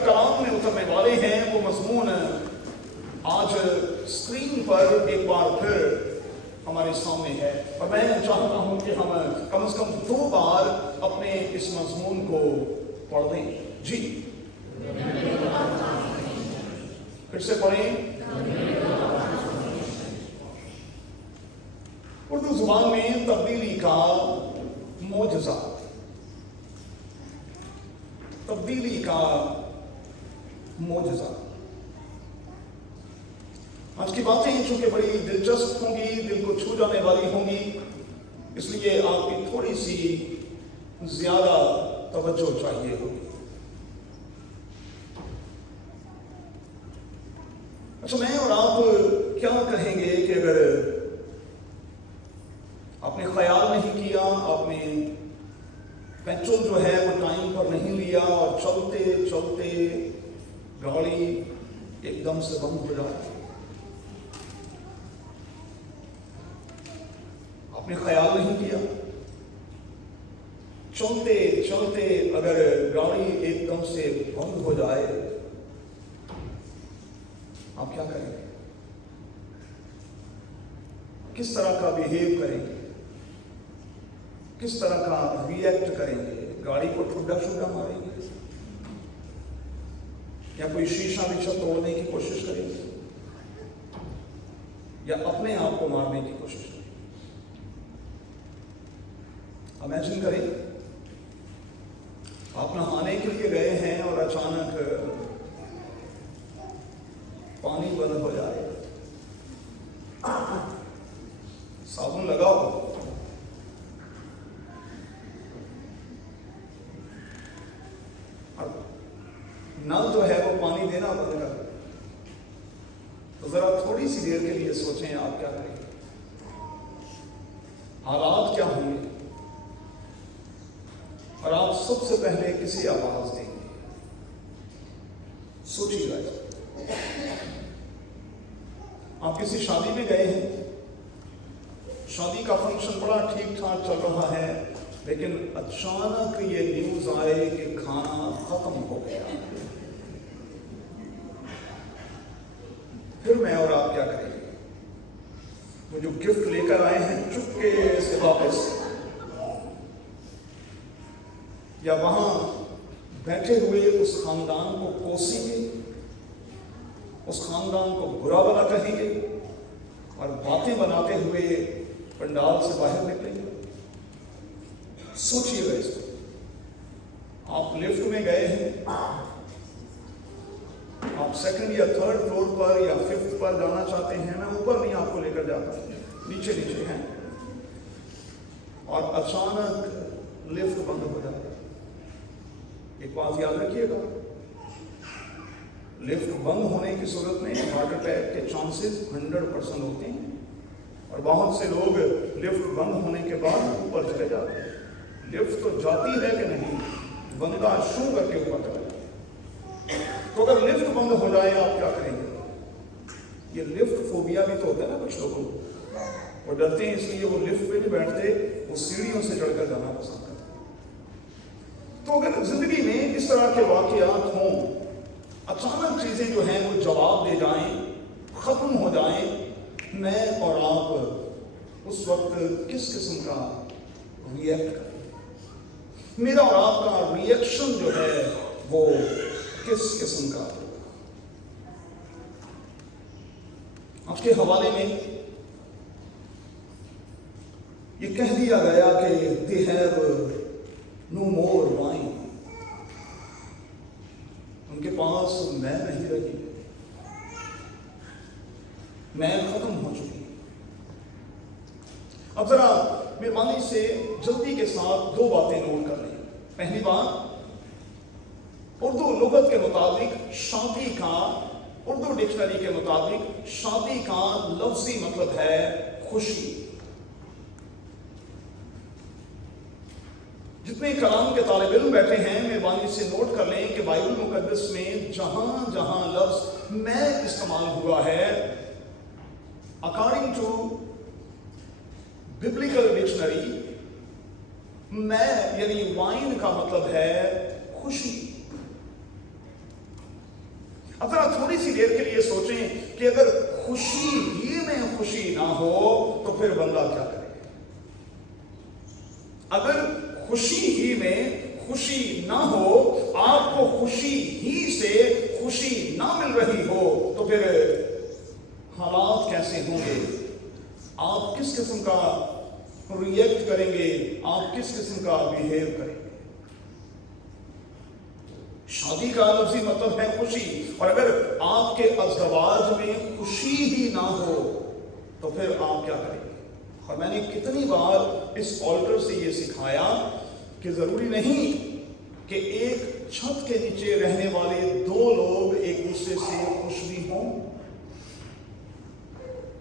کے کلام میں اترنے والے ہیں وہ مضمون آج اسکرین پر ایک بار پھر ہمارے سامنے ہے، اور میں چاہتا ہوں کہ ہم کم از کم 2 بار اپنے اس مضمون کو پڑھ دیں۔ جی پھر سے پڑھیں۔ اردو زبان میں تبدیلی کا معجزہ، تبدیلی کا معجزہ۔ آج کی باتیں چونکہ بڑی دلچسپ ہوں گی، دل کو چھو جانے والی ہوں گی، اس لیے آپ کی تھوڑی سی زیادہ توجہ چاہیے ہوگی۔ اچھا، میں اور آپ کیا کہیں گے کہ اگر آپ نے خیال نہیں کیا، آپ نے پیٹرول جو ہے وہ ٹائم پر نہیں لیا اور چلتے چلتے گاڑی ایک دم سے بند ہو جائے؟ آپ نے خیال نہیں کیا، چلتے چلتے اگر گاڑی ایک دم سے بند ہو جائے، آپ کیا کریں گے؟ کس طرح کا بیہیو کریں گے؟ کس طرح کا ری ایکٹ کریں گے؟ گاڑی کو ٹھڈا شڈا ماریں گے یا کوئی شیشہ ویشہ توڑنے کی کوشش کریں گے یا اپنے آپ کو مارنے کی کوشش کریں گے؟ امیجن کریں آپ نہانے کے لیے گئے ہیں اور اچانک پانی بند ہو جائے، صابن لگاؤ، نل جو ہے وہ پانی دینا بند کر دے، تو ذرا تھوڑی سی دیر کے لیے سوچیں آپ کیا کریں گے؟ حالات کیا ہوں گے؟ اور آپ سب سے پہلے کسی آواز دیں گے؟ سوچیے گا۔ آپ کسی شادی میں گئے ہیں، شادی کا فنکشن بڑا ٹھیک ٹھاک چل رہا ہے، لیکن اچانک یہ نیوز آئے کہ کھانا ختم ہو گیا، پھر میں اور آپ کیا کریں گے؟ وہ جو گفٹ لے کر آئے ہیں چپکے سے واپس، یا وہاں بیٹھے ہوئے اس خاندان کو کوسیں گے، اس خاندان کو برا بھلا کہیں گے اور باتیں بناتے ہوئے پنڈال سے باہر نکلیں گے؟ سوچیے گا اس کو۔ آپ لفٹ میں گئے ہیں، آپ 2nd یا 3rd فلور پر یا 5th پر جانا چاہتے ہیں، میں اوپر نہیں آپ کو لے کر جاتا، نیچے نیچے ہیں، اور اچانک لفٹ بند ہو جاتا ہے۔ ایک بات یاد رکھیے گا، لفٹ بند ہونے کی صورت میں ہارٹ اٹیک کے چانسز 100% ہوتے ہیں، اور بہت سے لوگ لفٹ بند ہونے کے بعد اوپر چلے جاتے ہیں۔ لفٹ تو جاتی ہے کہ نہیں، بندہ شو کر کے اوپر چلا جاتا ہے۔ تو اگر لفٹ بند ہو جائے آپ کیا کریں گے؟ یہ لفٹ فوبیا بھی تو ہوتا ہے نا کچھ لوگوں کو، وہ ڈرتے ہیں اس لیے وہ لفٹ پہ نہیں بیٹھتے، وہ سیڑھیوں سے چڑھ کر جانا پسند کرتے ہیں۔ تو اگر زندگی میں اس طرح کے واقعات ہوں، اچانک چیزیں جو ہیں وہ جواب دے جائیں، ختم ہو جائیں، میں اور آپ اس وقت کس قسم کا ری ایکٹ کریں؟ میرا اور آپ کا ری ایکشن جو ہے وہ کس قسم کا ہوگا؟ آج کے حوالے میں یہ کہہ دیا گیا کہ they have no more wine، ان کے پاس میں نہیں رہی، میں ختم ہو چکی۔ اب ذرا مہربانی سے جلدی کے ساتھ 2 باتیں نوٹ کر لیں۔ پہلی بات، اردو لغت کے مطابق شادی کا، اردو ڈکشنری کے مطابق شادی کا لفظی مطلب ہے خوشی۔ جتنے کلام کے طالب علم بیٹھے ہیں مہربانی سے نوٹ کر لیں کہ بائبل مقدس میں جہاں جہاں لفظ میں استعمال ہوا ہے، اکارڈنگ ٹو ببلیکل ڈکشنری، میں یعنی وائن کا مطلب ہے خوشی۔ अब जरा थोड़ी सी देर के लिए सोचें कि अगर खुशी ही में खुशी ना हो तो फिर बंदा क्या करे? अगर खुशी ही में खुशी ना हो, आपको खुशी ही से खुशी ना मिल रही हो, तो फिर हालात कैसे होंगे? आप किस किस्म का रिएक्ट करेंगे? आप किस किस्म का बिहेव करेंगे? शादी का लफ्ज़ी मतलब है खुशी, और अगर आपके अज़वाज में खुशी ही ना हो तो फिर आप क्या करेंगे? और मैंने कितनी बार इस ऑल्टर से ये सिखाया कि जरूरी नहीं कि एक छत के नीचे रहने वाले दो लोग एक दूसरे से खुश भी हों।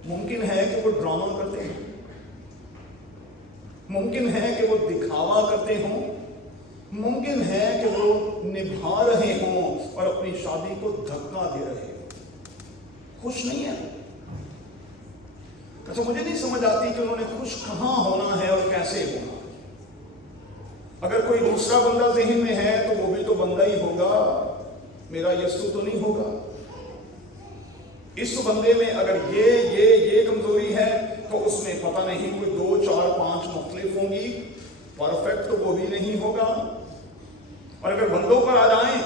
मुमकिन है कि वो ड्रामा करते हैं, मुमकिन है कि वो दिखावा करते हों, मुमकिन है कि वो निभा रहे हों और अपनी शादी को धक्का दे रहे हों, खुश नहीं है। अच्छा, मुझे नहीं समझ आती कि उन्होंने खुश कहां होना है और कैसे होना। अगर कोई दूसरा बंदा ज़हन में है तो वो भी तो बंदा ही होगा, मेरा यस्सु तो नहीं होगा। इस बंदे में अगर ये कमजोरी है तो उसमें पता नहीं कोई 2, 4, 5 मुख्तलिफ होंगी, परफेक्ट तो वो भी नहीं होगा। और अगर बंदों पर आ जाएं,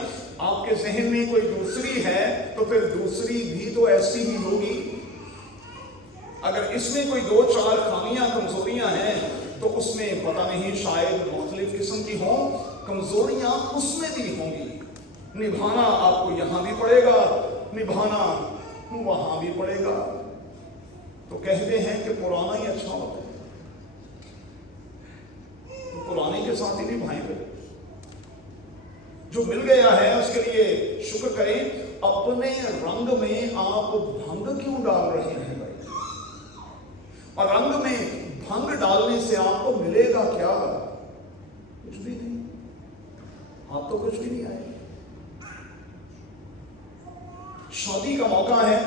आपके जहन में कोई दूसरी है तो फिर दूसरी भी तो ऐसी ही होगी। अगर इसमें कोई 2, 4 खामियां कमजोरियां हैं तो उसमें पता नहीं शायद मुख्तलिफ किस्म की हों, कमजोरियां उसमें भी होंगी। निभाना आपको यहां भी पड़ेगा, निभाना वहां भी पड़ेगा। तो कहते हैं कि पुराना ही अच्छा होता है, तो पुराने के साथ ही निभाएंगे। जो मिल गया है उसके लिए शुक्र करें। अपने रंग में आप भंग क्यों डाल रहे हैं भाई? और रंग में भंग डालने से आपको मिलेगा क्या? कुछ भी नहीं, आप तो कुछ भी नहीं आए। शादी का मौका है,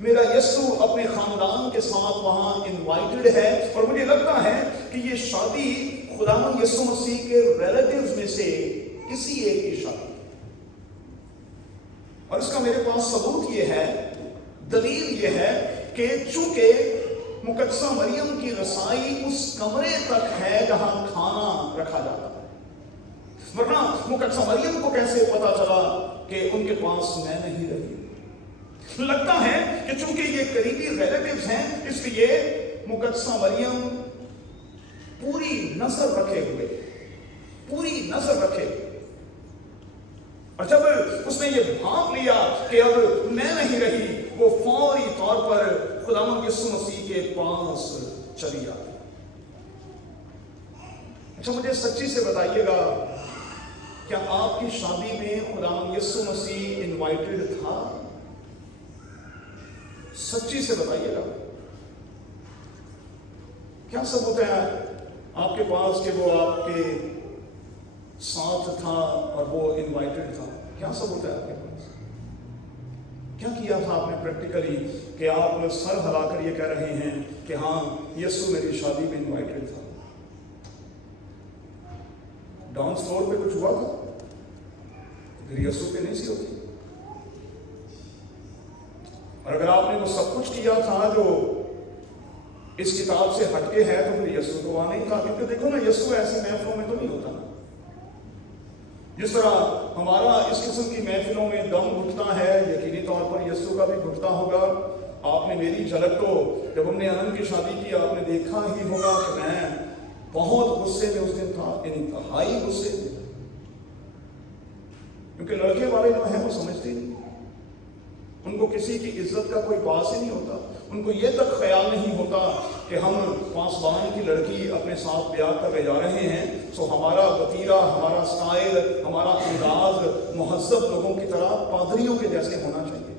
मेरा यस्सु अपने खानदान के साथ वहां इनवाइटेड है, और मुझे लगता है कि ये शादी खुदावंद यीशु मसीह के रिलेटिव्स में से किसी एक की शादी। और इसका मेरे पास सबूत ये है, दलील ये है कि चूंकि मुकद्दसा मरियम की रसाई उस कमरे तक है जहां खाना रखा जाता है, वरना मुकद्दसा मरियम को कैसे पता चला कि उनके पास मैं नहीं रही? लगता है कि चूंकि ये करीबी रिलेटिव्स हैं, इसलिए मुकद्दसा मरियम पूरी नजर रखे हुए, पूरी नजर रखे हुए। और जब उसने ये भांप लिया कि अब मैं नहीं रही, वो फौरी तौर पर खुदावंद यीशु मसीह के पास चली आती। अच्छा, मुझे सच्ची से बताइएगा, क्या आपकी शादी में खुदावंद यीशु मसीह इनवाइटेड था? सच्ची से बताइएगा। क्या सबूत है आपके पास कि वो आपके साथ था और वो इनवाइटेड था? क्या सबूत है आपके पास? क्या किया था आपने प्रैक्टिकली कि आप सर हिलाकर ये कह रहे हैं कि हाँ, यीशु मेरी शादी में इनवाइटेड था? डांस फ्लोर पे कुछ हुआ था, फिर यीशु पे नहीं सी होती। और अगर आपने वो सब कुछ किया था जो इस किताब से हटके है तो फिर यीशु तो वहां नहीं था। क्योंकि देखो ना, यीशु ऐसे महफिलों में तो नहीं होता ना। जिस तरह हमारा इस किस्म की महफिलों में दम घुटता है, यकीनी तौर पर यीशु का भी घुटता होगा। आपने मेरी झलक तो जब हमने आनंद की शादी की आपने देखा ही होगा कि मैं बहुत गुस्से में उस दिन था, इंतहाई गुस्से में। क्योंकि लड़के वाले जो हैं वो समझते ही नहीं, उनको किसी की इज्जत का कोई बास ही नहीं होता। उनको ये तक ख्याल नहीं होता कि हम पासवान की लड़की अपने साथ ब्याह करने जा रहे हैं, सो हमारा वतीरा, हमारा स्टाइल, हमारा अंदाज मुहज्जब लोगों की तरह पादरियों के जैसे होना चाहिए।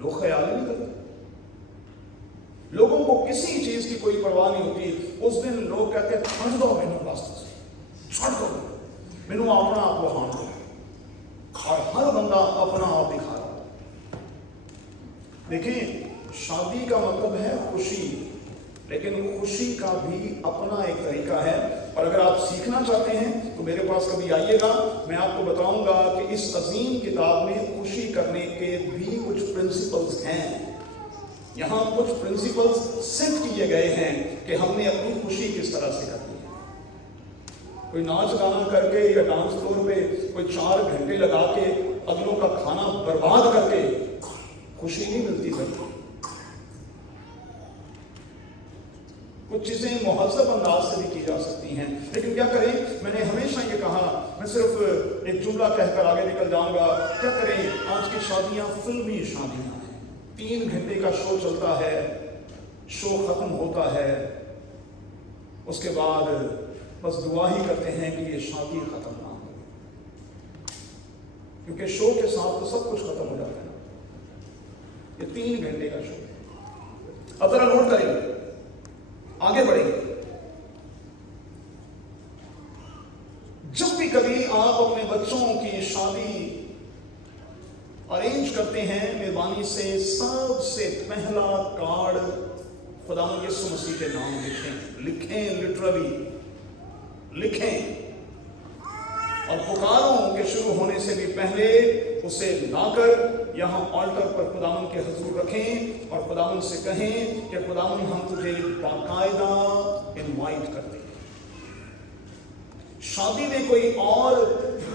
लोग ख्याल ही नहीं करते, लोगों को किसी चीज की कोई परवाह नहीं होती। उस दिन लोग कहते हैं छड़ दो मैनू रास्ते से, छड़ दो मैनू अपना आप वहां दो, और हर बंदा अपना आप दिखा रहा। देखिए, शादी का मतलब है खुशी, लेकिन खुशी का भी अपना एक तरीका है। और अगर आप सीखना चाहते हैं तो मेरे पास कभी आइएगा, मैं आपको बताऊंगा कि इस अजीम किताब में खुशी करने के भी कुछ प्रिंसिपल्स हैं। यहाँ कुछ प्रिंसिपल्स सेट किए गए हैं कि हमने अपनी खुशी किस तरह से करनी है। कोई नाच गाना करके या डांस फ्लोर पे कोई 4 घंटे लगा के अगलों का खाना बर्बाद करके खुशी नहीं मिलती भाई। कुछ चीजें मुहज़्ज़ब अंदाज से भी की जा सकती हैं, लेकिन क्या करें, मैंने हमेशा ये कहा, मैं सिर्फ एक जुमला कहकर आगे निकल जाऊंगा। क्या करें, आज की शादियां फिल्मी शादियां हैं। 3 घंटे का शो चलता है, शो खत्म होता है, उसके बाद बस दुआ ही करते हैं कि ये शादी खत्म ना हो, क्योंकि शो के साथ तो सब कुछ खत्म हो जाता है। ये 3 घंटे का शो। अब जरा नोट करेंगे, आगे बढ़ेंगे। जब भी कभी आप अपने बच्चों की शादी अरेंज करते हैं, मेहरबानी से सबसे पहला कार्ड खुदावंद यीशु मसीह के नाम लिखें, लिटरली लिखें, और पुकारों के शुरू होने से भी पहले उसे लाकर यहाँ ऑल्टर पर खुदावंद के हुजूर रखें और खुदावंद से कहें कि खुदावंद हम तुझे बाकायदा इनवाइट करते हैं। शादी में कोई और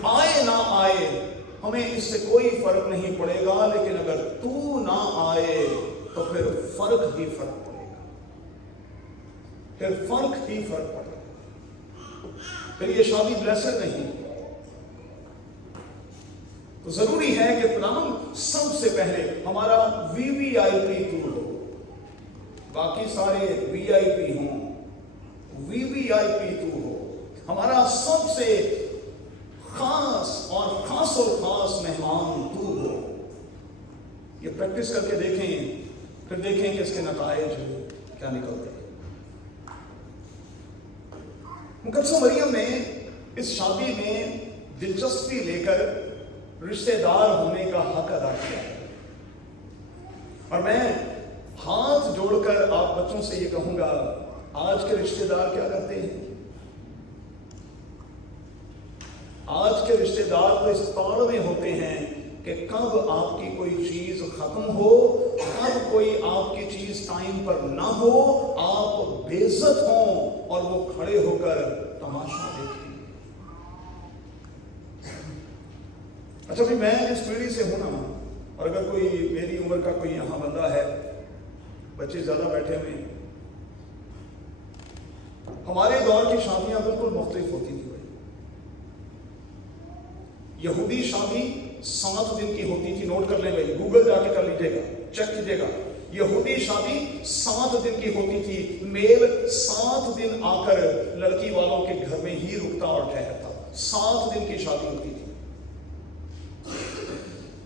आए ना आए हमें इससे कोई फर्क नहीं पड़ेगा, लेकिन अगर तू ना आए तो फिर फर्क ही फर्क पड़ेगा, फिर फर्क ही फर्क पड़ेगा, फिर ये शादी ब्लेसड नहीं। तो जरूरी है कि खुदावंद सबसे पहले हमारा वीवीआईपी टूर हो, बाकी सारे वीआईपी हों, वीवीआईपी टूर हो, हमारा सबसे खास और खास मेहमान तू हो। ये प्रैक्टिस करके देखें, फिर देखें कि इसके नताइज क्या निकलते हैं। मुकद्दस मरियम ने इस शादी में दिलचस्पी लेकर रिश्तेदार होने का हक अदा किया है, और मैं हाथ जोड़कर आप बच्चों से ये कहूंगा, आज के रिश्तेदार क्या करते हैं? आज के रिश्तेदार तो इस ताड़ में होते हैं कि कब आपकी कोई चीज खत्म हो, कब कोई आपकी चीज टाइम पर ना हो, आप बेइज्जत हों और वो खड़े होकर तमाशा देखें। अच्छा भी मैं इस पीढ़ी से हूं ना, और अगर कोई मेरी उम्र का कोई यहां बंदा है, बच्चे ज्यादा बैठे हुए हैं, हमारे दौर की शादियां बिल्कुल मुख्तलिफ होती थी भाई। यहूदी शादी 7 दिन की होती थी, नोट कर लें भाई, गूगल जाके कर लीजिएगा, चेक कीजिएगा। यहूदी शादी 7 दिन की होती थी। मेल 7 दिन आकर लड़की वालों के घर में ही रुकता और ठहरता। 7 दिन की शादी होती थी।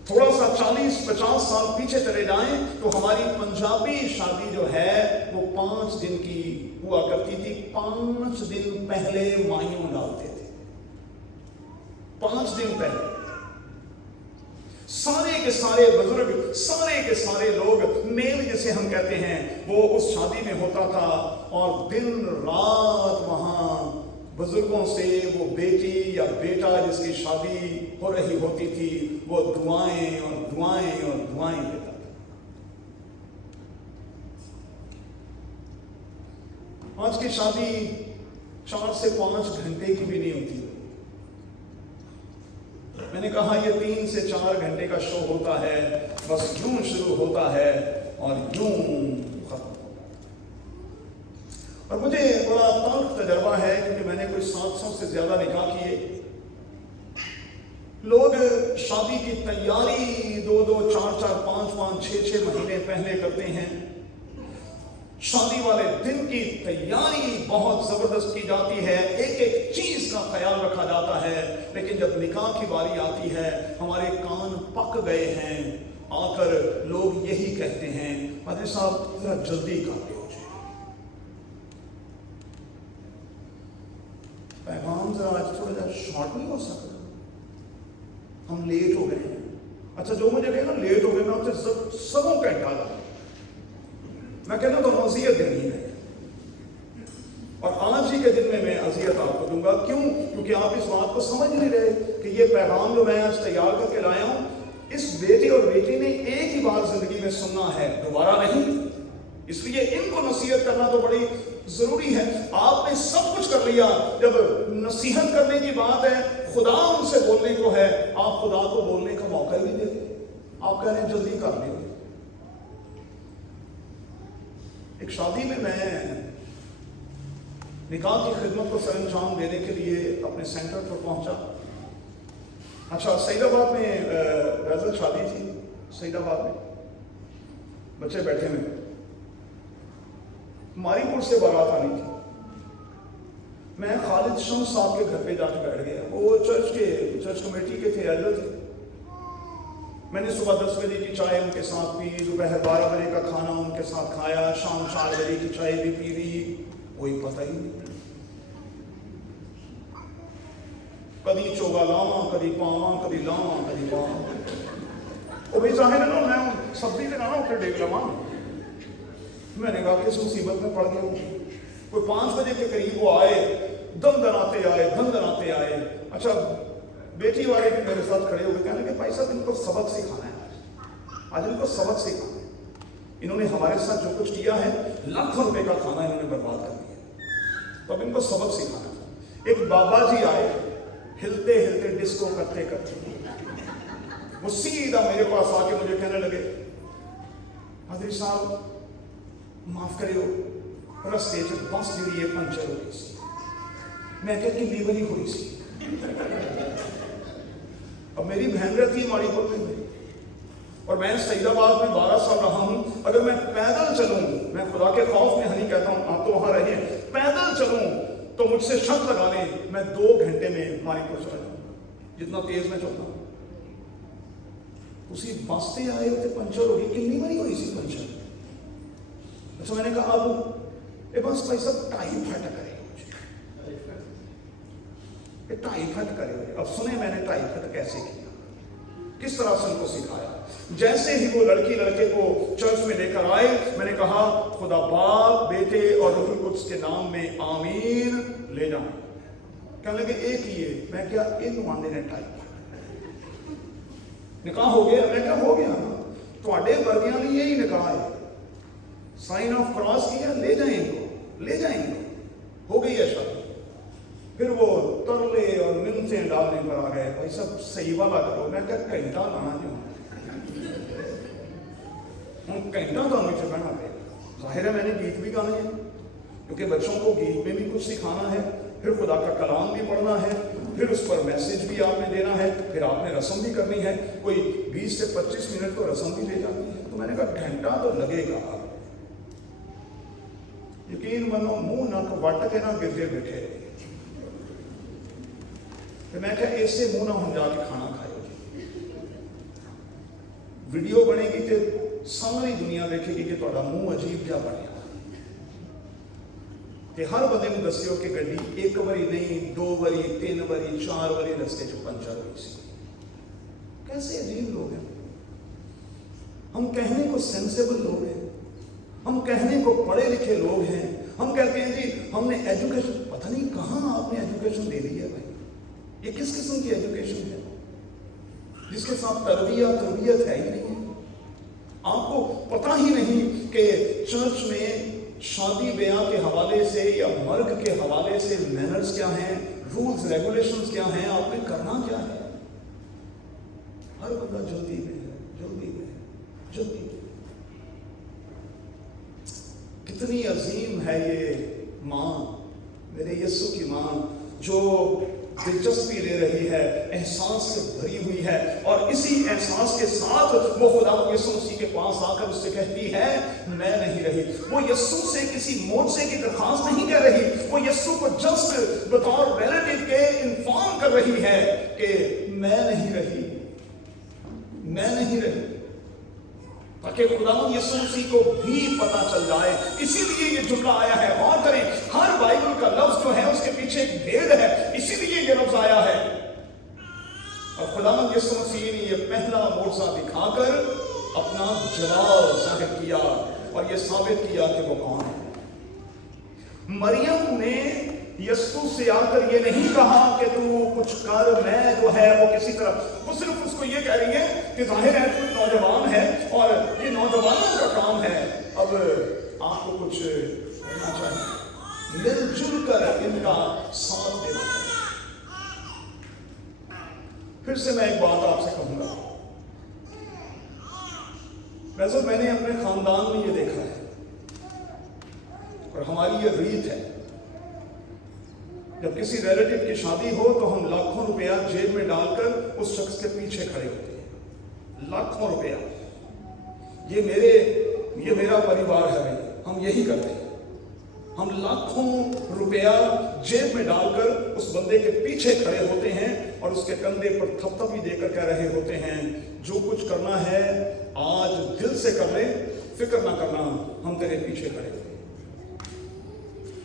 थोड़ा सा 40-50 साल पीछे चले जाएं तो हमारी पंजाबी शादी जो है वो 5 दिन की हुआ करती थी। 5 दिन पहले मायूं डालते थे, 5 दिन पहले। सारे के सारे बुजुर्ग, सारे के सारे लोग, मेल जिसे हम कहते हैं, वो उस शादी में होता था, और दिन रात वहां बुजुर्गों से वो बेटी या बेटा जिसकी शादी हो रही होती थी, वो दुआएं और दुआएं और दुआएं देता था। आज की शादी 4 से 5 घंटे की भी नहीं होती। मैंने कहा ये 3 से 4 घंटे का शो होता है, बस यूं शुरू होता है और यूं खत्म होता है। और मुझे बड़ा तल्ख तजर्बा है, क्योंकि मैंने कोई 700 से ज्यादा निकाह किए। लोग शादी की तैयारी 2-2, 4-4, 5-5, 6-6 महीने पहले करते हैं। शादी वाले दिन की तैयारी बहुत जबरदस्त की जाती है, एक एक चीज का ख्याल रखा जाता है, लेकिन जब निकाह की बारी आती है, हमारे कान पक गए हैं। आकर लोग यही कहते हैं, पादरी साहब जरा जल्दी काफी हो जाए, पैगाम जरा आज थोड़ा सा शॉर्ट नहीं हो सकता, हम लेट हो गए हैं। अच्छा जो मुझे कहना लेट हो गए, मैं आपसे सबों का डाला, मैं कहना तो नसीहत देनी है। اور آج ہی کے دن میں اذیت آپ کو دوں گا. کیوں؟ کیونکہ آپ اس بات کو سمجھ نہیں رہے کہ یہ پیغام جو میں آج تیار کر کے لایا ہوں، اس بیٹے اور بیٹی نے ایک ہی بار زندگی میں سننا ہے، دوبارہ نہیں. اس لیے ان کو نصیحت کرنا تو بڑی ضروری ہے. آپ نے سب کچھ کر لیا. جب نصیحت کرنے کی بات ہے، خدا ان سے بولنے کو ہے، آپ خدا کو بولنے کا موقع ہی نہیں دیتے. آپ کہہ رہے ہیں جلدی کر لیں. ایک شادی میں نکاح کی خدمت کو سر انجام دینے کے لیے اپنے سینٹر پر پہنچا. اچھا، سعید آباد میں غزل شادی تھی. سعید آباد میں بچے بیٹھے ہوئے. ماری پور سے بارات آنی تھی. میں خالد شمس صاحب کے گھر پہ جا کے بیٹھ گیا. وہ چرچ کمیٹی کے تھے، ایلڈر تھے. میں نے صبح 10 بجے کی چائے ان کے ساتھ پی، دوپہر 12 بجے کا کھانا ان کے ساتھ کھایا، شام 4 بجے کی چائے بھی پی لی. کوئی پتہ ہی نہیں. کبھی چوگا لاواں، کبھی پاواں، کبھی لاواں، کبھی پاواں. وہ بھی ظاہر ہے نا، میں سبزی کے نانا اتنے ڈیگ لواں. میں نے کہا کہ اس مصیبت میں پڑ گیا ہوں. کوئی 5 بجے کے قریب وہ آئے، دم دراتے آئے. اچھا، بیٹی والے بھی میرے ساتھ کھڑے ہو گئے. کہنے کہ بھائی صاحب ان کو سبق سکھانا ہے. آج ان کو سبق سکھانا ہے. انہوں نے ہمارے ساتھ جو کچھ کیا ہے، لاکھوں روپے کا کھانا انہوں نے برباد کر دیا. تو اب ان کو سبق سکھانا ہے. ایک بابا جی آئے، ہلتے ہلتے ڈسکو کرتے وہ سیدھا میرے پاس آ کے مجھے کہنے لگے، حضرت صاحب معاف کریو، رستے چ بس جی پنچر ہو گئی سی. میں کہ لیوری ہوئی سی. اب میری بہن رہتی ہے ماڑی پور میں، اور میں سعید آباد میں 12 سال رہا ہوں. اگر میں پیدل چلوں، میں خدا کے خوف میں نہیں کہتا ہوں، آپ تو وہاں رہے ہیں، پیدل چلوں تو مجھ سے شرط لگا لیں، میں 2 گھنٹے میں ماری پور چلا جاؤں، جتنا تیز میں چلتا ہوں. اسی بس سے آئے ہوتے پنچر ہو گئی. کتنی باری ہوئی سی پنچر؟ اچھا، میں نے کہا اب یہ بس بھائی صاحب ٹائی پھٹ کرے، ٹائی پھٹ کرے. اب سنیں میں نے ٹائی پھٹ کیسے کیا، کس طرح سے ان کو سکھایا. جیسے ہی وہ لڑکے کو چرچ میں لے کر آئے، میں نے کہا خدا باپ، بیٹے اور روح القدس کے نام میں آمین، لے جاؤں. کہنے لگے ایک ہی ہے. میں کیا ان واندے نے ٹائی نکاح ہو گیا؟ میں کیا ہو گیا نا، تھوڑے ورگیاں نے یہی نکاح ہے، سائن آف کراس کیا، لے جائیں گے. ہو گئی ہے شادی. پھر وہ ترلے اور منتیں ڈالنے پر آ گئے، بھائی سب صحیح والا کرو. میں کیا گھنٹہ لانا جو ہوں، گھنٹہ تو ہمیں چکانا پڑے گا. ظاہر ہے میں نے گیت بھی گانے ہیں، کیونکہ بچوں کو گیت میں بھی کچھ سکھانا ہے، پھر خدا کا کلام بھی پڑھنا ہے، پھر اس پر میسج بھی آپ نے دینا ہے، پھر آپ نے رسم بھی کرنی ہے. کوئی 20 سے 25 منٹ تو رسم بھی لے جاتی ہے. تو میں نے کہا گھنٹہ تو لگے گا. یقین مانو منہ نک وٹ کے نہ گرجے بیٹھے. میں کہا ایسے منہ نہ ہم جا کے کھانا کھائے. ویڈیو بنے گی تو ساری دنیا دیکھے گی کہ تھوڑا منہ عجیب جا بنیا. کہ ہر بندے کو دسیو کہ گڈی ایک باری نہیں، 2 باری، 3 باری، 4 باری رستے چ پنچر ہوئی سی. کیسے عجیب لوگ ہیں. ہم کہنے کو سینسیبل لوگ ہیں، ہم کہنے کو پڑھے لکھے لوگ ہیں. ہم کہتے ہیں جی ہم نے ایجوکیشن، پتہ نہیں کہاں آپ نے ایجوکیشن دے دی ہے بھائی. یہ کس قسم کی ایجوکیشن ہے جس کے ساتھ تربیت ہے ہی نہیں ہے. آپ کو پتہ ہی نہیں کہ چرچ میں شادی بیاہ کے حوالے سے یا مرگ کے حوالے سے مینرز کیا ہیں، رولز ریگولیشنز کیا ہیں، آپ نے کرنا کیا ہے. ہر بندہ جلدی میں ہے. کتنی عظیم ہے یہ ماں، میرے یسوع کی ماں، جو دلچسپی لے رہی ہے، احساس سے بھری ہوئی ہے، اور اسی احساس کے ساتھ وہ خدا یسوع مسیح کے پاس آ کر اس سے کہتی ہے میں نہیں رہی. وہ یسوع سے کسی معجزے کی درخواست نہیں کر رہی، وہ یسوع کو جسٹ بطور ریلیٹیو کے انفارم کر رہی ہے کہ میں نہیں رہی، تاکہ خداوند یسوع مسیح کو بھی پتا چل جائے. اسی لیے یہ جملہ آیا ہے. غور کریں، ہر بائبل کا لفظ جو ہے اس کے پیچھے ایک بھید ہے، اسی لیے یہ لفظ آیا ہے. اور خداوند یسوع مسیح نے یہ پہلا معجزہ دکھا کر اپنا جلال ظاہر کیا اور یہ ثابت کیا کہ وہ کون ہے. मरियम ने यीशु से आकर ये नहीं कहा कि तू कुछ कर, मैं जो है वो किसी तरह, वो सिर्फ उसको ये कह रही है कि जाहिर है तू नौजवान है और ये नौजवानों का काम है, अब आपको कुछ करना चाहिए, मिलजुल कर इनका साथ देना चाहिए। फिर से मैं एक बात आपसे कहूंगा, वैसे मैंने अपने खानदान में ये देखा है और हमारी ये रीत है, जब किसी रिलेटिव की शादी हो तो हम लाखों रुपया जेब में डालकर उस शख्स के पीछे खड़े होते हैं। लाखों रुपया, ये मेरा परिवार है भाई, हम यही करते हैं। हम लाखों रुपया जेब में डालकर उस बंदे के पीछे खड़े होते हैं और उसके कंधे पर थपथपी देकर कह रहे होते हैं, जो कुछ करना है आज दिल से कर ले, फिक्र ना करना, हम तेरे पीछे खड़े होते हैं।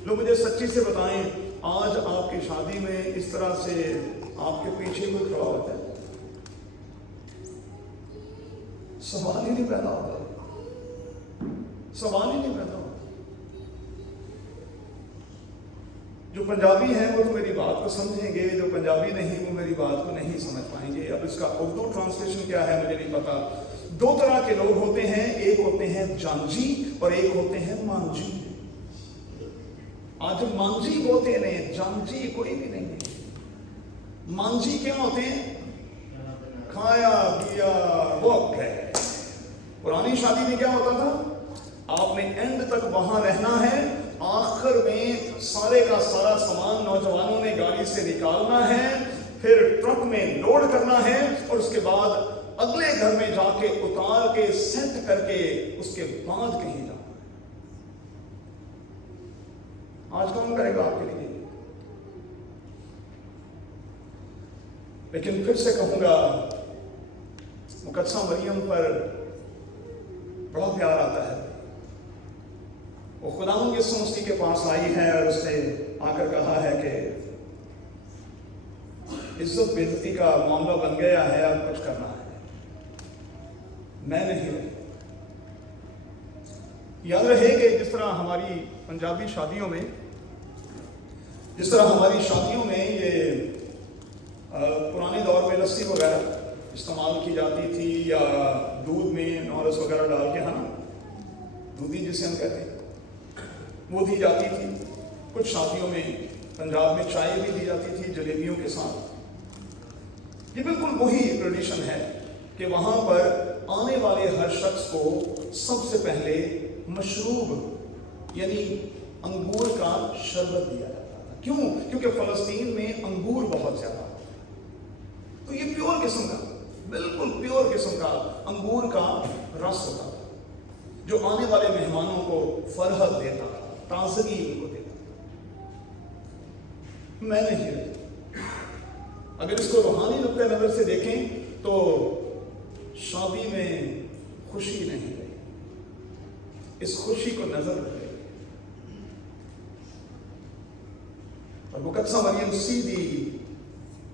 लोग मुझे सच्ची से बताएं, आज आपकी शादी में इस तरह से आपके पीछे कोई खड़ा होता है? सवाल ही नहीं पैदा होता, सवाल ही नहीं पैदा होता। जो पंजाबी हैं वो तो मेरी बात को समझेंगे, जो पंजाबी नहीं वो मेरी बात को नहीं समझ पाएंगे। अब इसका उर्दू ट्रांसलेशन क्या है मुझे नहीं पता। दो तरह के लोग होते हैं, एक होते हैं जानजी और एक होते हैं मांझी। आज मांझी बोलते नहीं, जानजी कोई भी नहीं है। मांझी क्या होते हैं? खाया पिया वक्त है। पुरानी शादी में क्या होता था? आपने एंड तक वहां रहना है, आखिर में सारे का सारा सामान नौजवानों ने गाड़ी से निकालना है, फिर ट्रक में लोड करना है और उसके बाद अगले घर में जाके उतार के सेट करके उसके बाद कहीं जाना। आज कौन करेगा आपके लिए? लेकिन फिर से कहूंगा, मुकद्दसा मरियम पर बड़ा प्यार आता है। वो खुदावंद यीशु मसीह के पास आई है और उसने आकर कहा है कि इज्जत बेइज्जती का मामला बन गया है, अब कुछ करना है, मैं नहीं रही। याद रहे कि जिस तरह हमारी पंजाबी शादियों में, ये पुराने दौर में लस्सी वगैरह इस्तेमाल की जाती थी या दूध में नौरस वगैरह डाल के, हाँ दूधी जिसे हम कहते हैं, वो दी जाती थी। कुछ शादियों में पंजाब में चाय भी दी जाती थी जलेबियों के साथ। ये बिल्कुल वही ट्रेडिशन है कि वहां पर आने वाले हर शख्स को सबसे पहले मशरूब यानी अंगूर का शरबत दिया जाता था। क्यों? क्योंकि फलस्तीन में अंगूर बहुत ज्यादा, तो ये प्योर किस्म का, बिल्कुल प्योर किस्म का अंगूर का रस होता था, जो आने वाले मेहमानों को फरहत देता था, ताजगी उनको देता था। मैं नहीं रही। अगर इसको रूहानी नुक्ते नजर से देखें तो शादी में खुशी नहीं रही, इस खुशी को नजर रख रही। और मुकद्दसा मरियम सीधी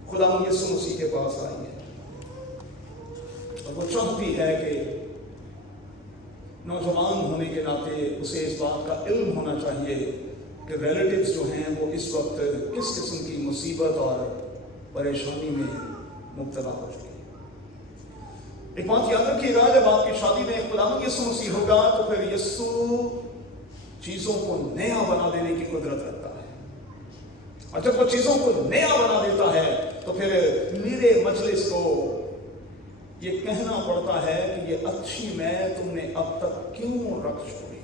खुदावंद यीशु मसीह के पास आई है और वो चाहती है कि नौजवान होने के नाते उसे इस बात का इल्म होना चाहिए कि रिलेटिव्स जो हैं वो इस वक्त किस किस्म की मुसीबत और परेशानी में मुब्तला हो चुके हैं। एक बात याद रखिएगा, जब आपकी शादी में खुदावंद यीशु मसीह होगा तो फिर यीशु चीजों को नया बना देने की कुदरत रखता है, और जब वो चीजों को नया बना देता है तो फिर मेरे मजलिस को ये कहना पड़ता है कि ये अच्छी मैं तुमने अब तक क्यों रख छोड़ी।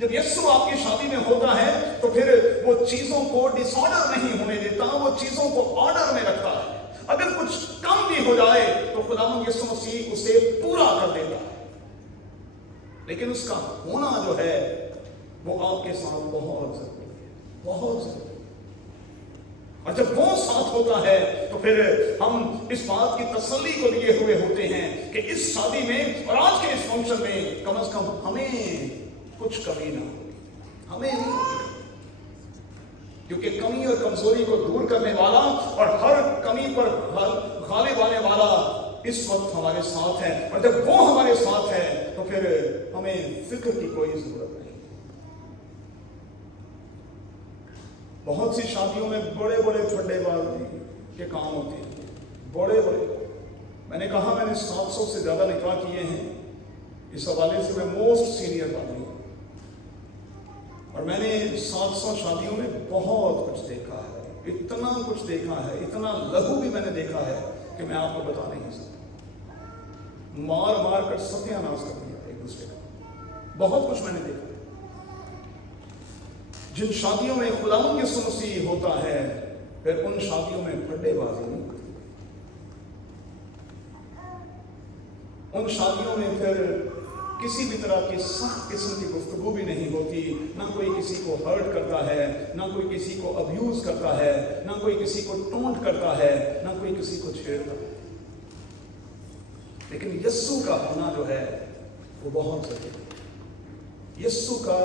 जब यीशु आपकी शादी में होता है तो फिर वो चीजों को डिसऑर्डर नहीं होने देता, वो चीजों को ऑर्डर में रखता है। अगर कुछ कम भी हो जाए तो खुदावंद यीशु मसीह उसे पूरा कर देता है, लेकिन उसका होना जो है वो आपके साथ बहुत जरूरी है, बहुत जरूरी। और जब वो साथ होता है तो फिर हम इस बात की तसल्ली को लिए हुए होते हैं कि इस शादी में और आज के इस फंक्शन में कम से कम हमें कुछ कमी ना होगी, हमें नहीं होगी। क्योंकि कमी और कमजोरी को दूर करने वाला और हर कमी पर गालिब आने वाला इस वक्त हमारे साथ है, और जब वो हमारे साथ है तो फिर हमें फिक्र की कोई जरूरत नहीं। बहुत सी शादियों में बड़े बड़े फड्डेबाजी के काम होते हैं, बड़े बड़े। मैंने कहा मैंने 700 से ज़्यादा निकाह किए हैं, इस हवाले से मैं मोस्ट सीनियर पादरी हूँ, और मैंने 700 शादियों में बहुत कुछ देखा है, इतना कुछ देखा है, इतना लहू भी मैंने देखा है कि मैं आपको बता नहीं सकता। मार मार कर सत्यानाश कर दिया एक दूसरे का, बहुत कुछ मैंने देखा। जिन शादियों में खुदावंद यीशु मसीह होता है, फिर उन शादियों में फड्डेबाजी नहीं होती, उन शादियों में फिर किसी भी तरह की सख्त किस्म की गुफ्तगू भी नहीं होती, ना कोई किसी को हर्ट करता है, ना कोई किसी को अब्यूज करता है, ना कोई किसी को टोंट करता है, ना कोई किसी को छेड़ता है। लेकिन यीशु का होना जो है वो बहुत जरूरी है, यीशु का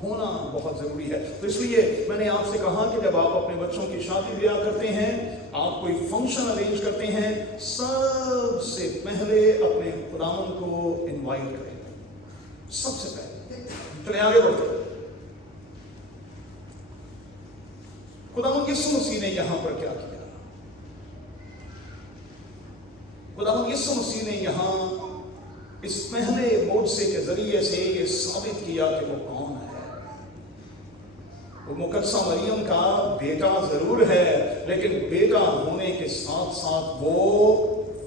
होना बहुत जरूरी है। तो इसलिए मैंने आपसे कहा कि जब आप अपने बच्चों की शादी ब्याह करते हैं, आप कोई फंक्शन अरेंज करते हैं, सबसे पहले अपने खुदावंद को इनवाइट करें, सबसे पहले। चलिए आगे बढ़ते हैं। खुदावंद यीशु मसीह ने यहां पर क्या किया? खुदावंद यीशु मसीह ने यहां इस पहले मोजसे के जरिए से ये साबित किया कि वो कौन है। वो मुकद्दसा मरियम का बेटा जरूर है, लेकिन बेटा होने के साथ साथ वो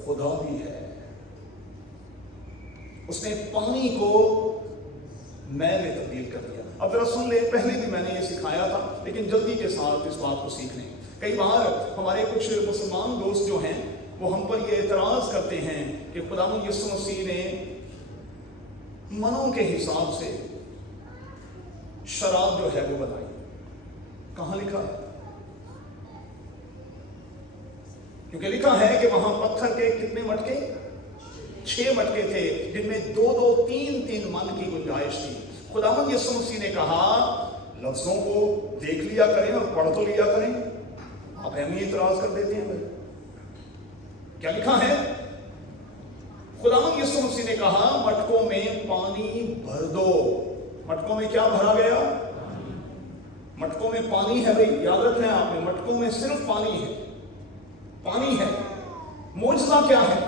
खुदा भी है। उसने पानी को मैं में तब्दील कर दिया। अब जरा सुन ले, पहले भी मैंने ये सिखाया था, लेकिन जल्दी के साथ इस बात को सीख लें। कई बार हमारे कुछ मुसलमान दोस्त जो हैं वो हम पर ये एतराज करते हैं कि खुदावंद यीशु मसीह ने मनों के हिसाब से शराब जो है वो बनाई। कहां लिखा है? क्योंकि लिखा है कि वहां पत्थर के कितने मटके? 6 मटके थे, जिनमें 2-2, 3-3 मन की गुंजाइश थी। खुदावंद यीशु मसीह ने कहा लफ्जों को देख लिया करें और पढ़ तो लिया करें। आप हम ही इतराज कर देते हैं भाई। क्या लिखा है? खुदावंद यीशु मसीह ने कहा मटकों में पानी भर दो। मटकों में क्या भरा गया? मटकों में पानी है भाई, याद रखना है आपने, मटकों में सिर्फ पानी है, पानी है। मोजज़ा क्या है?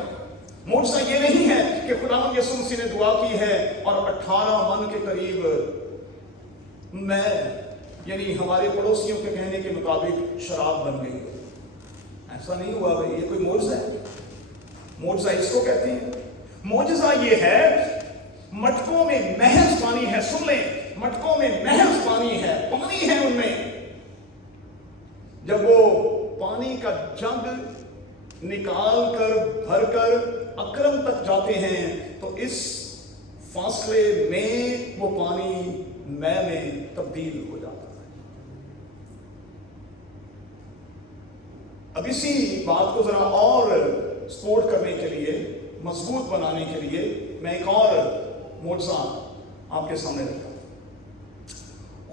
मोजज़ा ये नहीं है कि खुदावंद यीशु मसीह ने दुआ की है और 18 मन के करीब मैं यानी हमारे पड़ोसियों के कहने के मुताबिक शराब बन गई। ऐसा नहीं हुआ भाई, ये कोई मोजज़ा है? मोजज़ा इसको कहते हैं। मोजज़ा ये है मटकों में महज पानी है। सुन लें, मटकों में महज पानी है, पानी है उनमें। जब वो पानी का जग निकाल कर भरकर अक्रम तक जाते हैं तो इस फासले में वो पानी मैं में तब्दील हो जाता है। अब इसी बात को जरा और सपोर्ट करने के लिए, मजबूत बनाने के लिए मैं एक और मोजज़ा आपके सामने रखता हूं।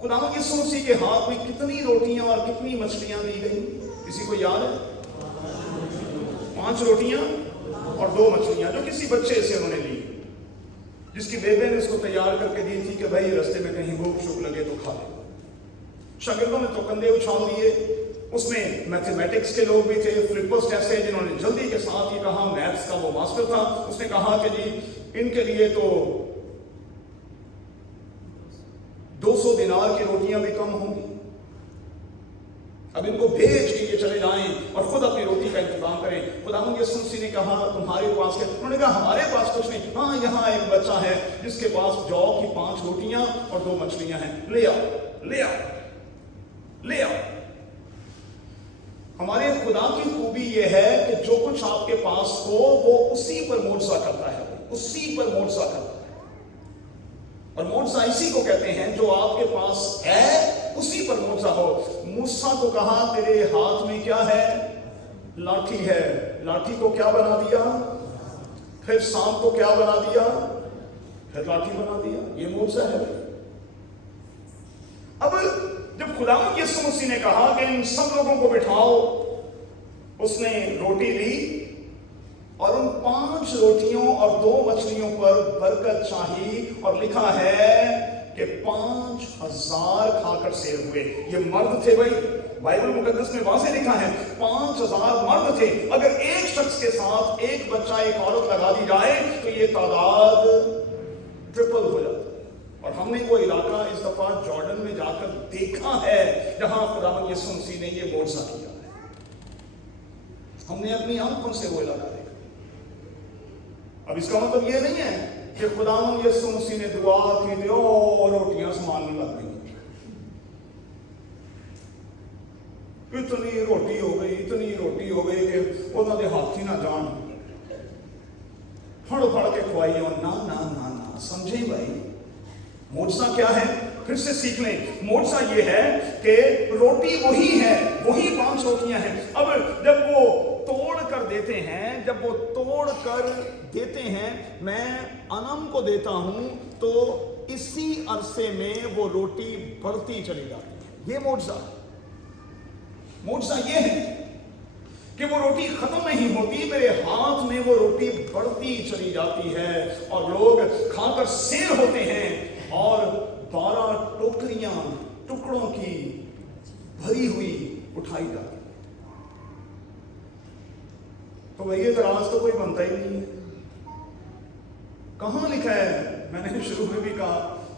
खुदावंद यीशु मसीह के हाथ में कितनी रोटियां और कितनी मछलियां दी गई? किसी को याद है? 5 रोटियां और 2 मछलियां जो किसी बच्चे से उन्होंने ली, जिसकी बेबे ने इसको तैयार करके दी थी कि भाई रास्ते में कहीं भूख शूख लगे तो खा ले। शागिर्दों ने तो कंधे उछाल दिए। उसमें मैथमेटिक्स के लोग भी थे, फिलिपस जैसे, जिन्होंने जल्दी के साथ ये कहा, मैथ्स का वो मास्टर था। उसने कहा कि जी इनके लिए तो 200 दिनार की रोटियां भी कम होंगी। अब इनको भेज के ये चले जाएं और खुद अपनी रोटी का इंतजाम करें। खुदावंद यीशु मसीह ने कहा तुम्हारे पास क्या? उन्होंने कहा हमारे पास कुछ नहीं। हाँ, यहाँ एक बच्चा है जिसके पास जौ की 5 रोटियां और 2 मछलियां हैं, ले आओ, ले आओ, ले आओ। हमारे खुदा की खूबी यह है कि जो कुछ आपके पास हो वो उसी पर मोजज़ा करता है, उसी पर मोजज़ा करता है। और मोजज़ा इसी को कहते हैं जो आपके पास है उसी पर मोजज़ा हो। मूसा को कहा तेरे हाथ में क्या है? लाठी है। लाठी को क्या बना दिया? फिर सांप को क्या बना दिया? फिर लाठी बना दिया। ये मोजज़ा है। अब जब खुदावंद यीशु मसीह ने कहा कि इन सब लोगों को बिठाओ, उसने रोटी ली और उन 5 रोटियों और 2 मछलियों पर बरकत चाही और लिखा है कि 5000 खाकर शेर हुए। ये मर्द थे भाई, बाइबल मुकद्दस में वाज़ेह लिखा है 5000 मर्द थे। अगर एक शख्स के साथ एक बच्चा एक औरत लगा दी जाए तो ये तादाद ट्रिपल हो जाती। और हमने वो इलाका इस दफा जॉर्डन में जाकर देखा है जहां खुदावंद यीशु मसीह ने ये मोजज़ा किया है। हमने अपनी आंखों से वो इलाका देखा। अब इसका मतलब ये नहीं है कि खुदावंद यीशु मसीह ने दुआ की थी और रोटियां संभालने लग गई, इतनी रोटी हो गई कि उन्होंने हाथी ना जान फड़ के खुआई। और ना ना ना ना, समझे भाई मोजज़ा क्या है? फिर से सीख लें। मोजज़ा ये है कि रोटी वही है, वही 5 रोटियां हैं। अब जब वो तोड़ कर देते हैं, मैं अनम को देता हूं तो इसी अरसे में वो रोटी बढ़ती चली जाती है। ये मोजज़ा ये है कि वो रोटी खत्म नहीं होती, मेरे हाथ में वो रोटी बढ़ती चली जाती है और लोग खाकर शेर होते हैं और 12 टोकरियां टुकड़ों की भरी हुई उठाई जाती है। तो भाई ये तराज तो कोई बनता ही नहीं है। कहां लिखा है? मैंने शुरू में भी कहा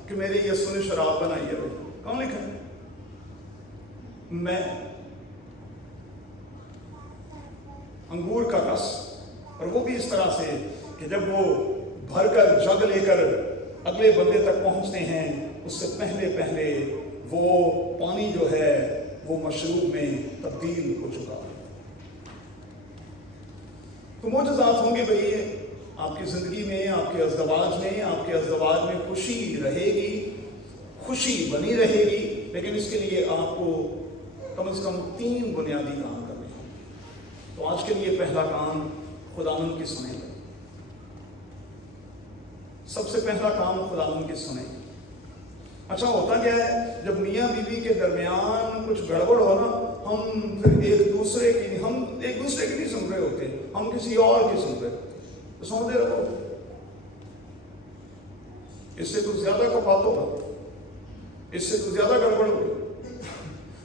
कि मेरे यीशु ने शराब बनाई है। कहां लिखा है? मैं अंगूर का रस, और वो भी इस तरह से कि जब वो भरकर जग लेकर अगले बंदे तक पहुंचते हैं उससे पहले वो पानी जो है वो मशरूब में तब्दील हो चुका है। तो मोजज़ात होंगे भाई आपकी जिंदगी में, आपके अज़दवाज में खुशी रहेगी, खुशी बनी रहेगी, लेकिन इसके लिए आपको कम से कम 3 बुनियादी काम करने होंगे। तो आज के लिए पहला काम, खुदावंद की सुने। सबसे पहला काम, खुदावंद की सुने। अच्छा होता क्या है, जब मियाँ बीवी के दरमियान कुछ गड़बड़ हो ना, हम फिर एक दूसरे की नहीं सुन रहे होते, हम किसी और की सुन रहे होते। तो सुनते रहो, इससे कुछ ज्यादा कपात होगा, इससे कुछ ज्यादा गड़बड़ होगी।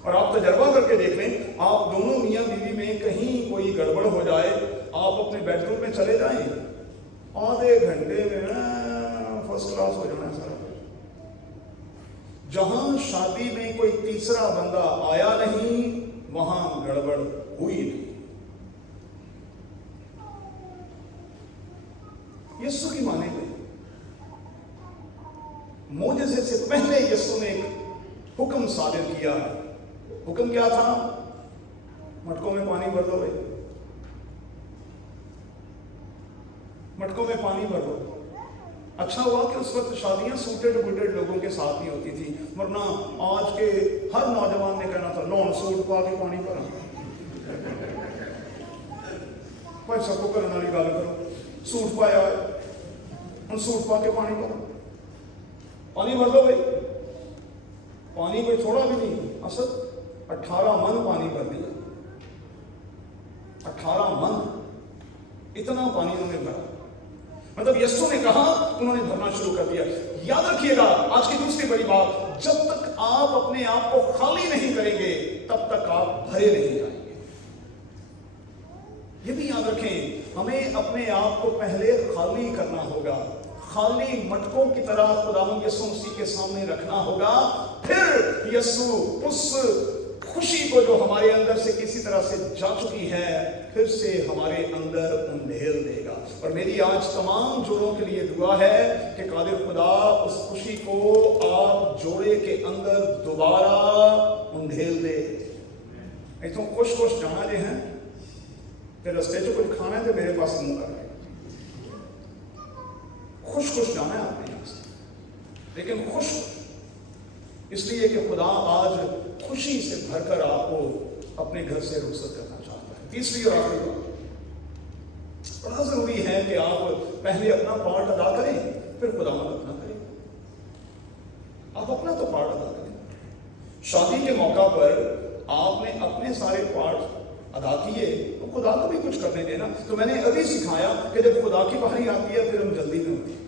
और आप तजर्बा करके देख लें, आप दोनों मियाँ बीवी में कहीं कोई गड़बड़ हो जाए, आप अपने बेडरूम में चले जाएं, आधे घंटे में फर्स्ट क्लास हो जाना सारा। जहां शादी में कोई तीसरा बंदा आया नहीं, वहां गड़बड़ हुई नहीं। यीशु की मानेंगे, मोजज़े से पहले यीशु ने एक हुक्म सादिर किया। हुक्म क्या था? मटकों में पानी भर दो भाई, मटकों में पानी भर दो। अच्छा हुआ कि उस वक्त शादियां सूटेड बूटेड लोगों के साथ नहीं होती थी, वरना आज के हर नौजवान ने कहना था लॉन सूट पा के पानी भरा। भाई सबको करने वाली गल करो, सूट पाया हम सूट पा के पानी भरो, पानी भर दो भाई। पानी कोई थोड़ा भी नहीं, असल 18 मन पानी भर दिया, 18 मन, इतना पानी उन्होंने भरा। मतलब यीशु ने कहा, उन्होंने भरना शुरू कर दिया। याद रखिएगा आज की दूसरी बड़ी बात, जब तक आप अपने आप को खाली नहीं करेंगे तब तक आप भरे नहीं जाएंगे। ये भी याद रखें, हमें अपने आप को पहले खाली करना होगा, खाली मटकों की तरह खुदावंद यीशु मसीह के सामने रखना होगा। फिर यीशु उस खुशी को जो हमारे अंदर से किसी तरह से जा चुकी है, फिर से हमारे अंदर उंडेल देगा। और मेरी आज तमाम जोड़ों के लिए दुआ है कि कादिर खुदा उस खुशी को आप जोड़े के अंदर दोबारा उंडेल दे। इतों खुश जाना जो है, फिर रस्ते चो कुछ खाना है तो मेरे पास मुंह कर खुश जाना है आपने यहां से, लेकिन खुश इसलिए कि खुदा आज खुशी से भरकर आपको अपने घर से रुखसत करना चाहता है। तीसरी और आखिरी बात, बड़ा जरूरी है कि आप पहले अपना पार्ट अदा करें, फिर खुदावंद अपना करें। आप अपना तो पार्ट अदा करें। शादी के मौका पर आपने अपने सारे पार्ट अदा किए तो खुदा को भी कुछ करने देना। तो मैंने अभी सिखाया कि जब खुदा की बारी आती है फिर हम जल्दी में होते हैं,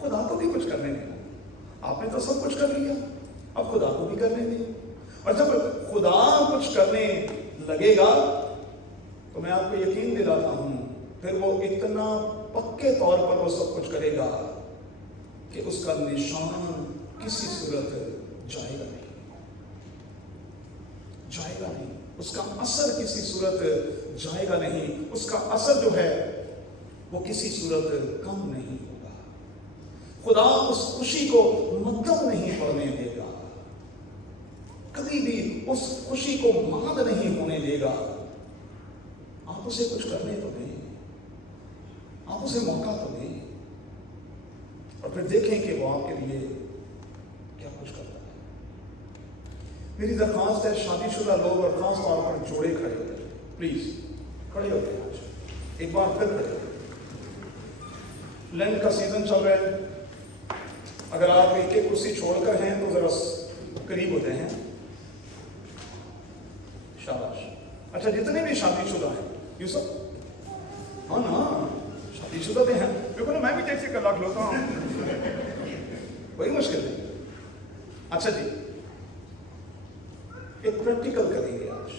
खुदा को भी कुछ करने देना। आपने तो सब कुछ कर लिया, अब खुदा को भी करने दें। और जब खुदा कुछ करने लगेगा तो मैं आपको यकीन दिलाता हूं फिर वो इतना पक्के तौर पर वो सब कुछ करेगा कि उसका निशान किसी सूरत जाएगा नहीं, उसका असर किसी सूरत जाएगा नहीं, उसका असर जो है वो किसी सूरत कम नहीं होगा। खुदा उस खुशी को मध्यम नहीं पड़ने देगा, कभी भी उस खुशी को मांद नहीं होने देगा। आप उसे कुछ करने तो दें, आप उसे मौका तो दें, और फिर देखें कि वो आपके लिए क्या कुछ करता है। मेरी दरख्वास्त है शादीशुदा लोग और खास तौर पर जोड़े खड़े हो जाए, प्लीज खड़े हो जाए, आज एक बार फिर खड़े हो। लैंड का सीजन चल रहा है, अगर आप एक एक कुर्सी छोड़कर हैं तो जरा करीब होते हैं, शाबाश। अच्छा, जितने भी शादीशुदा हैं यूसुफ, हाँ ना, शादीशुदा भी हैं, देखो ना मैं भी टैक्सी का लाख लेता हूँ, वही मुश्किल है। अच्छा जी, एक प्रैक्टिकल करेंगे आज।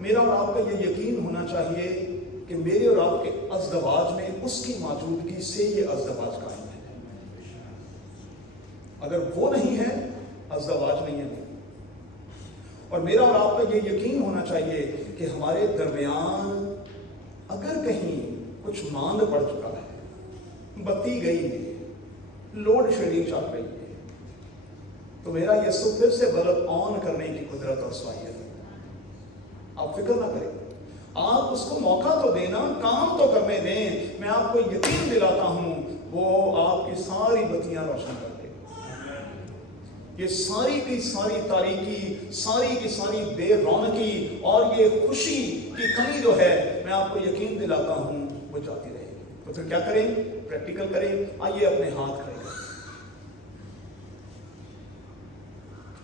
मेरा और आपका ये यकीन होना चाहिए कि मेरे और आपके अज़दवाज में उसकी मौजूदगी से ये अज़दवाज कायम है। अगर वो नहीं है, अज़दवाज नहीं है। और मेरा और आपका ये यकीन होना चाहिए कि हमारे दरमियान अगर कहीं कुछ मांद पड़ चुका है, बत्ती गई है, लोड शेडिंग चल रही है, तो मेरा यीशु फिर से बल्ब ऑन करने की कुदरत और स्वायत्त है। आप फिक्र ना करें, आप उसको मौका तो देना, काम तो करने दें। मैं आपको यकीन दिलाता हूं वो आपकी सारी बत्तियां रोशन कर देगा। ये सारी की सारी तारीकी, सारी की सारी बेरौनकी और ये खुशी की कमी जो है, मैं आपको यकीन दिलाता हूं वो जाती रहेगी। तो फिर क्या करें? प्रैक्टिकल करें। आइए अपने हाथ खड़े करें,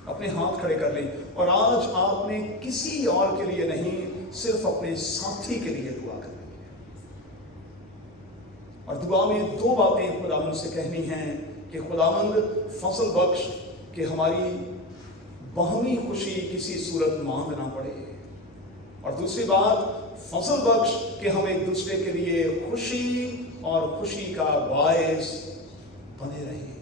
अपने हाथ खड़े कर लें। और आज आपने किसी और के लिए नहीं, सिर्फ अपने साथी के लिए दुआ करनी है। और दुआ में दो बातें खुदावंद से कहनी हैं कि खुदावंद फसल बख्श कि हमारी बाहमी खुशी किसी सूरत मांग ना पड़े, और दूसरी बात फसल बख्श कि हम एक दूसरे के लिए खुशी और खुशी का बायस बने रहें।